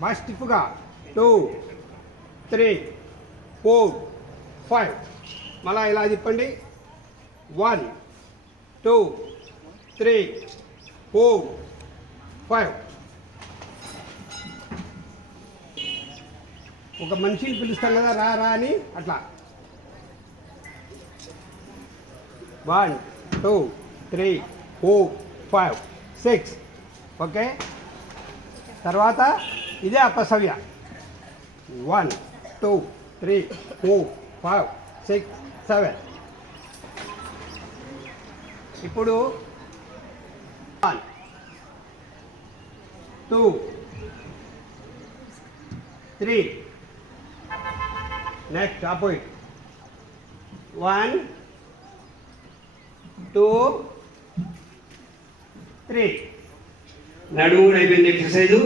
బాగా స్టిఫ్గా 2 3 4 5 మళ్ళా ఇలా తిప్పండి 1 2 3 4 5 ఒక మనిషిని పిలుస్తాం కదా రా రా అని అట్లా 1 2 3 4 5 6 ఓకే. తర్వాత ఇదే అపసవ్య 1 2 3 4 5 6 7. ఇప్పుడు 1 2 3 నెక్స్ట్ ఆపోజిట్ 1 2 3 నడుము అయిపోయింది ఎక్సర్సైజు.